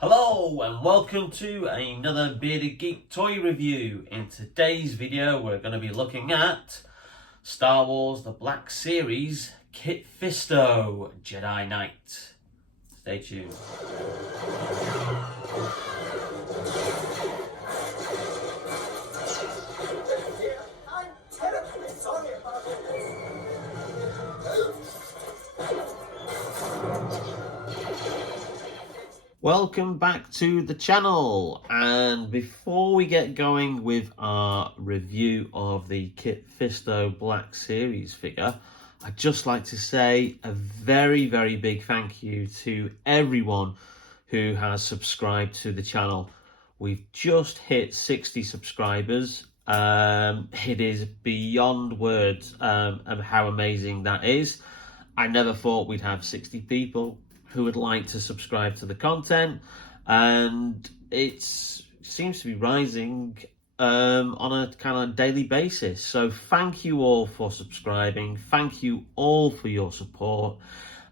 Hello and welcome to another Bearded Geek toy review. In today's video we're going to be looking at Star Wars The Black Series Kit Fisto Jedi Knight. Stay tuned. Welcome back to the channel, and before we get going with our review of the Kit Fisto Black Series figure, I'd just like to say a very big thank you to everyone who has subscribed to the channel. We've just hit 60 subscribers. It is beyond words of how amazing that is. I never thought we'd have 60 people who would like to subscribe to the content, and it seems to be rising on a kind of daily basis. So thank you all for subscribing. Thank you all for your support.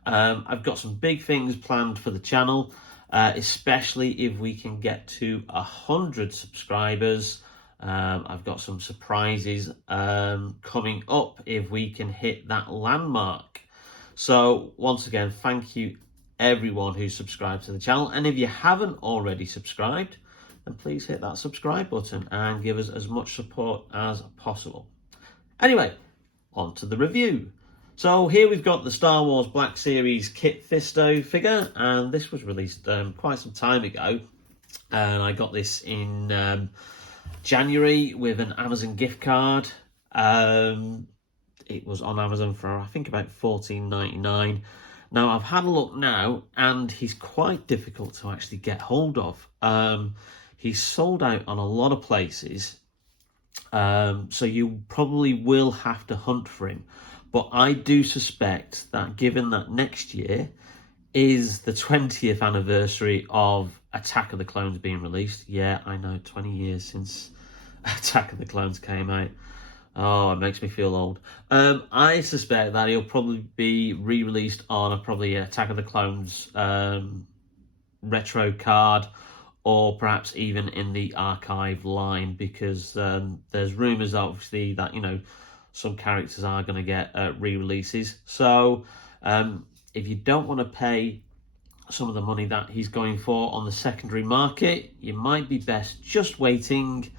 I've got some big things planned for the channel, especially if we can get to 100 subscribers. I've got some surprises coming up if we can hit that landmark. So once again, thank you everyone who subscribed to the channel, and if you haven't already subscribed, then please hit that subscribe button and give us as much support as possible. Anyway, on to the review. So here we've got the Star Wars Black Series Kit Fisto figure, and this was released quite some time ago, and I got this in January with an Amazon gift card. It was on Amazon for I think about $14.99. Now, I've had a look now, and he's quite difficult to actually get hold of. He's sold out on a lot of places, so you probably will have to hunt for him. But I do suspect that given that next year is the 20th anniversary of Attack of the Clones being released. Yeah, I know, 20 years since Attack of the Clones came out. Oh, it makes me feel old. I suspect that he'll probably be re-released on a Attack of the Clones retro card, or perhaps even in the archive line, because there's rumours obviously that, you know, some characters are going to get re-releases. So if you don't want to pay some of the money that he's going for on the secondary market, you might be best just waiting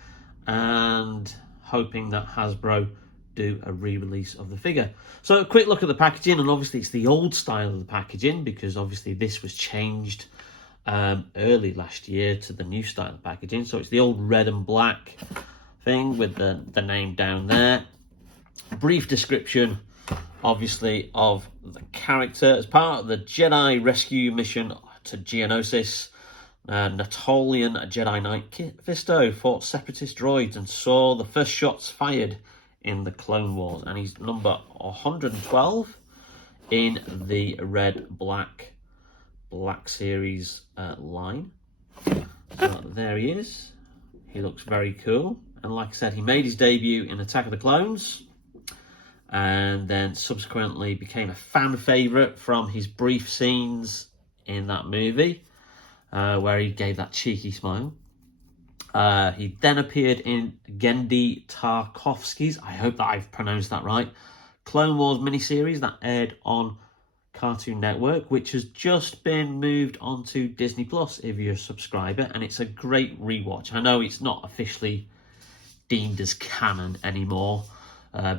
and hoping that Hasbro do a re-release of the figure. So a quick look at the packaging, and obviously it's the old style of the packaging, because obviously this was changed early last year to the new style of packaging. So it's the old red and black thing with the name down there. Brief description, obviously, of the character. As part of the Jedi rescue mission to Geonosis, Napoleon Jedi Knight Kit Fisto fought separatist droids and saw the first shots fired in the Clone Wars, and he's number 112 in the Black Series line. So there he is. He looks very cool, and like I said, he made his debut in Attack of the Clones, and then subsequently became a fan favourite from his brief scenes in that movie, where he gave that cheeky smile. He then appeared in Genndy Tartakovsky's, I hope that I've pronounced that right, Clone Wars miniseries that aired on Cartoon Network, which has just been moved onto Disney Plus if you're a subscriber, and it's a great rewatch. I know it's not officially deemed as canon anymore,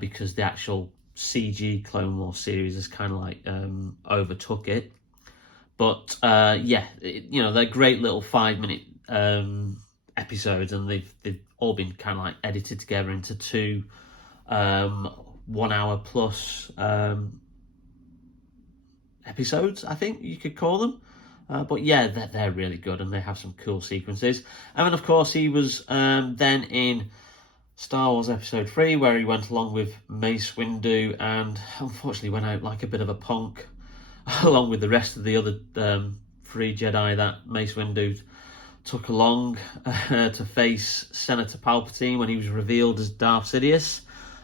because the actual CG Clone Wars series has kind of like overtook it. But yeah, you know, they're great little 5-minute episodes, and they've all been kind of like edited together into two 1 hour plus episodes, I think you could call them. But yeah, they're really good, and they have some cool sequences. And then of course he was then in Star Wars Episode 3, where he went along with Mace Windu, and unfortunately went out like a bit of a punk, along with the rest of the other 3 Jedi that Mace Windu took along to face Senator Palpatine when he was revealed as Darth Sidious.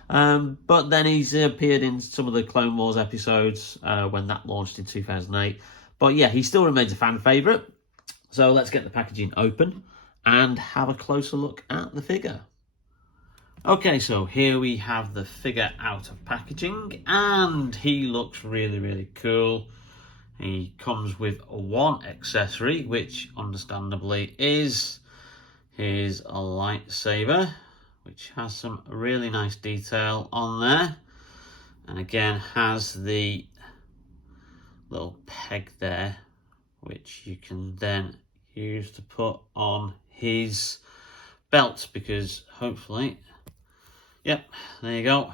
But then he's appeared in some of the Clone Wars episodes when that launched in 2008. But yeah, he still remains a fan favourite. So let's get the packaging open and have a closer look at the figure. Okay, so here we have the figure out of packaging, and he looks really, really cool. He comes with one accessory, which understandably is his lightsaber, which has some really nice detail on there. And again, has the little peg there, which you can then use to put on his belt, because hopefully, yep, there you go,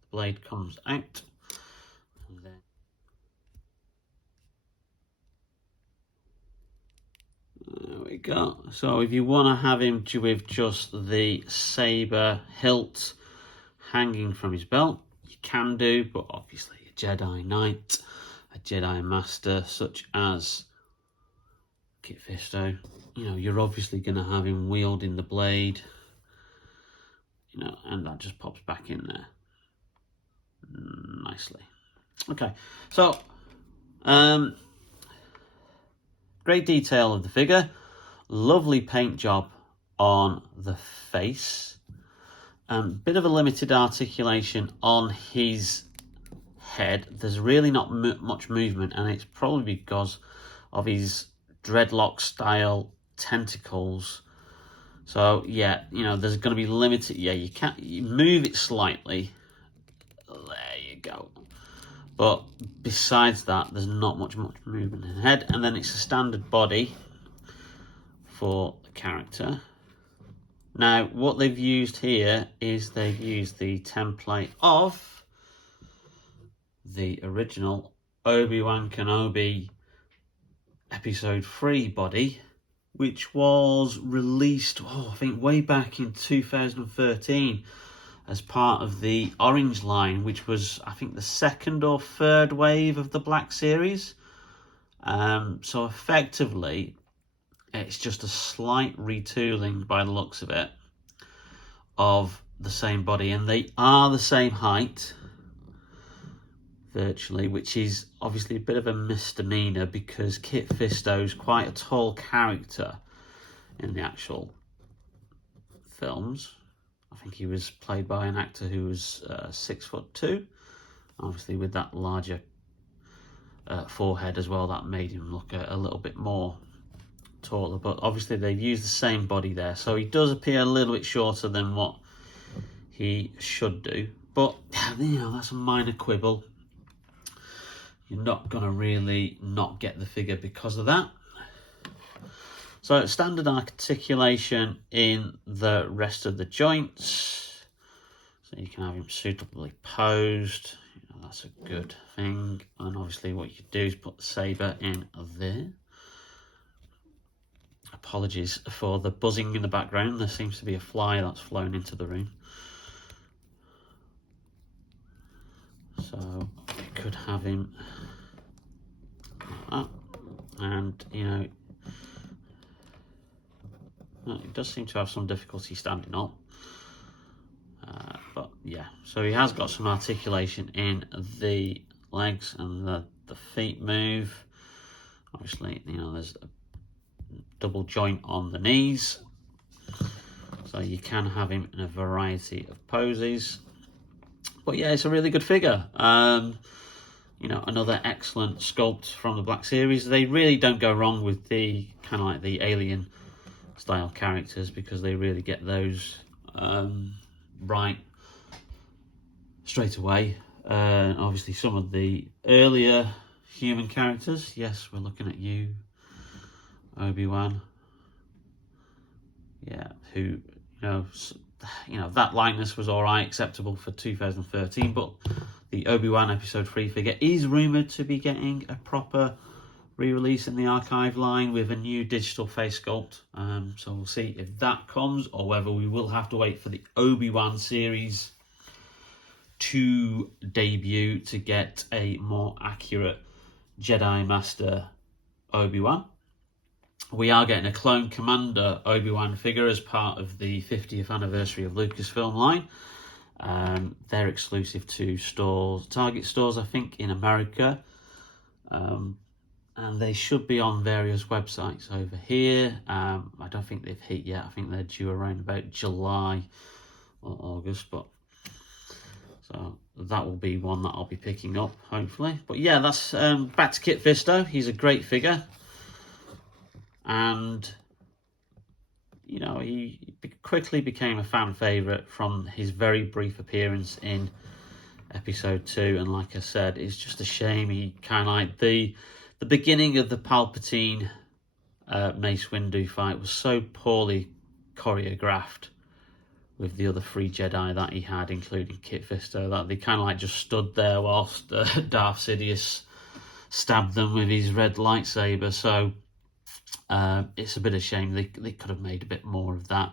the blade comes out. And then there we go. So if you want to have him with just the saber hilt hanging from his belt, you can do, but obviously a Jedi Knight, a Jedi Master such as Kit Fisto, you know, you're obviously going to have him wielding the blade, you know, and that just pops back in there nicely. Okay, so great detail of the figure, lovely paint job on the face, bit of a limited articulation on his head. There's really not much movement, and it's probably because of his dreadlock style tentacles. So yeah, you know, there's going to be limited. Yeah, you move it slightly. There you go. But besides that, there's not much movement in the head. And then it's a standard body for the character. Now, what they've used here is they've used the template of the original Obi-Wan Kenobi Episode 3 body, which was released, I think way back in 2013 as part of the Orange line, which was, I think, the second or third wave of the Black series. So effectively, it's just a slight retooling by the looks of it of the same body, and they are the same height virtually, which is obviously a bit of a misdemeanor because Kit Fisto is quite a tall character in the actual films. I think he was played by an actor who was 6'2". Obviously, with that larger forehead as well, that made him look a little bit more taller. But obviously, they've used the same body there, so he does appear a little bit shorter than what he should do. But you know, that's a minor quibble. You're not going to really not get the figure because of that. So standard articulation in the rest of the joints. So you can have him suitably posed. You know, that's a good thing. And obviously what you could do is put the saber in there. Apologies for the buzzing in the background. There seems to be a fly that's flown into the room. So you could have him like that. And, you know, it does seem to have some difficulty standing up. But yeah, so he has got some articulation in the legs, and the feet move. Obviously, you know, there's a double joint on the knees. So you can have him in a variety of poses. But yeah, it's a really good figure. You know, another excellent sculpt from the Black series. They really don't go wrong with the kind of like the alien style characters, because they really get those right straight away. Obviously, some of the earlier human characters. Yes, we're looking at you, Obi-Wan. Yeah, who you know, that likeness was all right, acceptable for 2013, but the Obi-Wan Episode 3 figure is rumoured to be getting a proper re-release in the archive line with a new digital face sculpt. So we'll see if that comes, or whether we will have to wait for the Obi-Wan series to debut to get a more accurate Jedi Master Obi-Wan. We are getting a Clone Commander Obi-Wan figure as part of the 50th anniversary of Lucasfilm line. They're exclusive to stores, Target stores, I think, in America. and they should be on various websites over here. I don't think they've hit yet. I think they're due around about July or August, but so that will be one that I'll be picking up, hopefully. But yeah, that's back to Kit Fisto. He's a great figure, and you know, he quickly became a fan favourite from his very brief appearance in episode 2. And like I said, it's just a shame. He kind of like the beginning of the Palpatine Mace Windu fight was so poorly choreographed with the other 3 Jedi that he had, including Kit Fisto, that they kind of like just stood there whilst Darth Sidious stabbed them with his red lightsaber. So it's a bit of a shame. They could have made a bit more of that.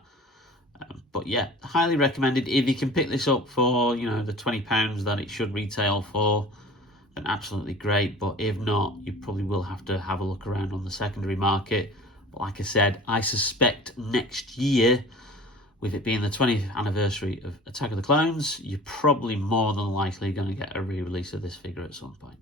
But yeah, highly recommended. If you can pick this up for, you know, the £20 that it should retail for, then absolutely great. But if not, you probably will have to have a look around on the secondary market. But like I said, I suspect next year, with it being the 20th anniversary of Attack of the Clones, you're probably more than likely going to get a re-release of this figure at some point.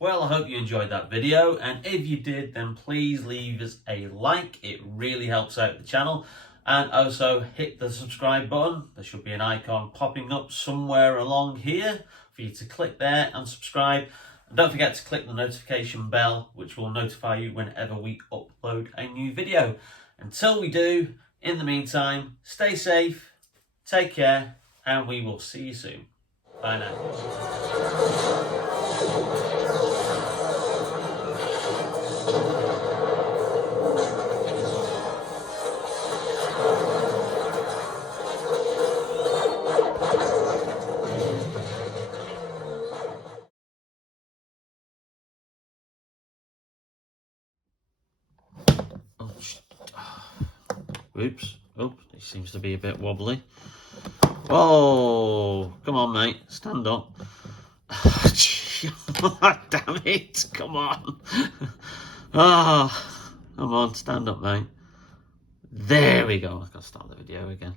Well, I hope you enjoyed that video, and if you did, then please leave us a like. It really helps out the channel. And also hit the subscribe button. There should be an icon popping up somewhere along here for you to click there and subscribe. And don't forget to click the notification bell, which will notify you whenever we upload a new video. Until we do, in the meantime, stay safe, take care, and we will see you soon. Bye now. Oops. Oh, it seems to be a bit wobbly. Oh, come on, mate. Stand up. Damn it. Come on. Ah, come on. Stand up, mate. There we go. I can start the video again.